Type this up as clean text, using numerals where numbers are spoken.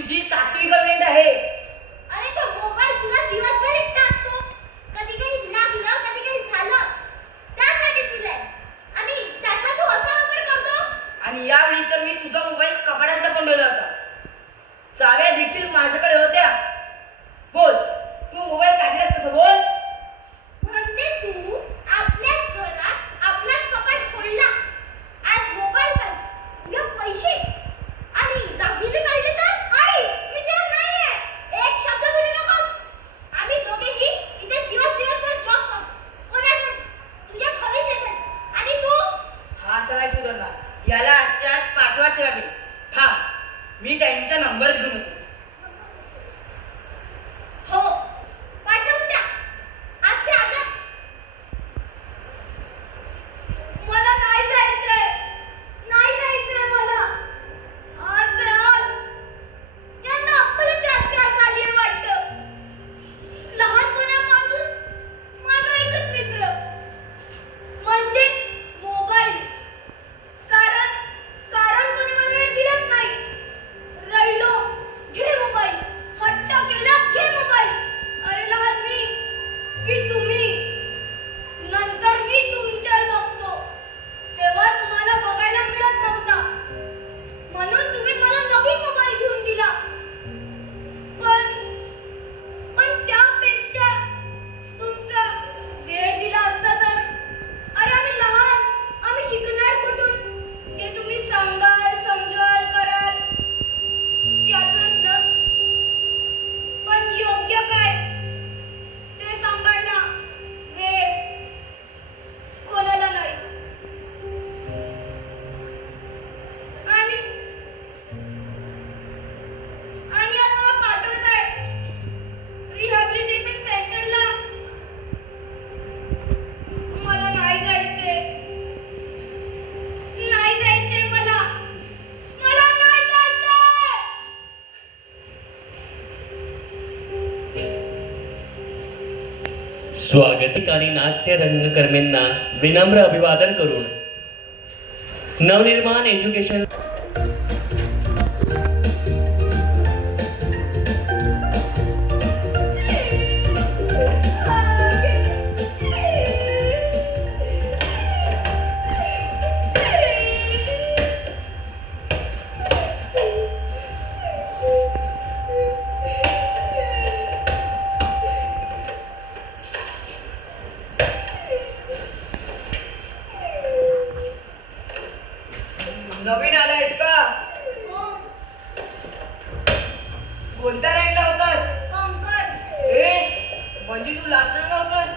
तुझी 7वी कमेंट आहे. अरे तो मोबाईल तुला दिवसभर एकटा असतो. कधी काही लागलं, कधी काही झालं, त्यासाठी दिलाय. आणि त्याचा तू असा वापर करतो. आणि यावेळी तर मी तुझा मोबाईल कपाटात पण ठेवला होता. चाव्या देखील माझ्याकडे होत्या. बोल, तू मोबाईल काढलास कसं? बोल. म्हणजे तू आपल्याच घरात आपलाच कपाट फोडला. आज मोबाईल काढ, उद्या पैसे आणि दागिने काढले तर आई विचार नाहीये. एक शब्द बोलू नकोस. आम्ही दोघेही इथे दिवसभर जॉब करतो. कोणासाठी? तुझ्या भविष्यासाठी. आणि तू हा सगळा सुधारणार. याला आजच्या आज पाठवाच लागेल. थांब, मी त्यांचा नंबर घेऊन येतो. हो, पाठवून द्या. आजच्या आजच. मला नाही जायचंय. नाही जायचंय मला. आज यांना आपलं चाचा आली वाटतं. लहानपणापासून माझा एकच मित्र म्हणजे मोबाईल. कारण कोणी मला वेळ दिलाच नाही. रडलो, घे मोबाईल. हट्ट केला, घे मोबाईल. अरे लहान मी की तुम्ही. नंतर मी तुमच्यावर बघतो. तेव्हा तुम्हाला बघायला मिळत नव्हता, म्हणून तुम्ही मला नवीन मोबाईल घेऊन दिला. पण त्यापेक्षा तुमचा वेळ दिला असता तर. अरे आम्ही लहान, आम्ही शिकणार कुठून? ते तुम्ही सांगाल, समजाल, कराल त्यातूनच ना. पण योग्य काय ते सांगायला वेळ कोणाला नाही. आणि आज मला पाठवत आहे रिहॅबिलिटेशन सेंटरला. मला नाही जायचे. नाही जायचे मला. मला नाही जायचे. स्वागतिक आणि नाट्य रंगकर्मींना विनम्र अभिवादन करून नवनिर्माण एज्युकेशन नवीन आलायस का? हो, कोणत्या रँकला होतास? कंकर. म्हणजे तू लास्ट रँकला होतास.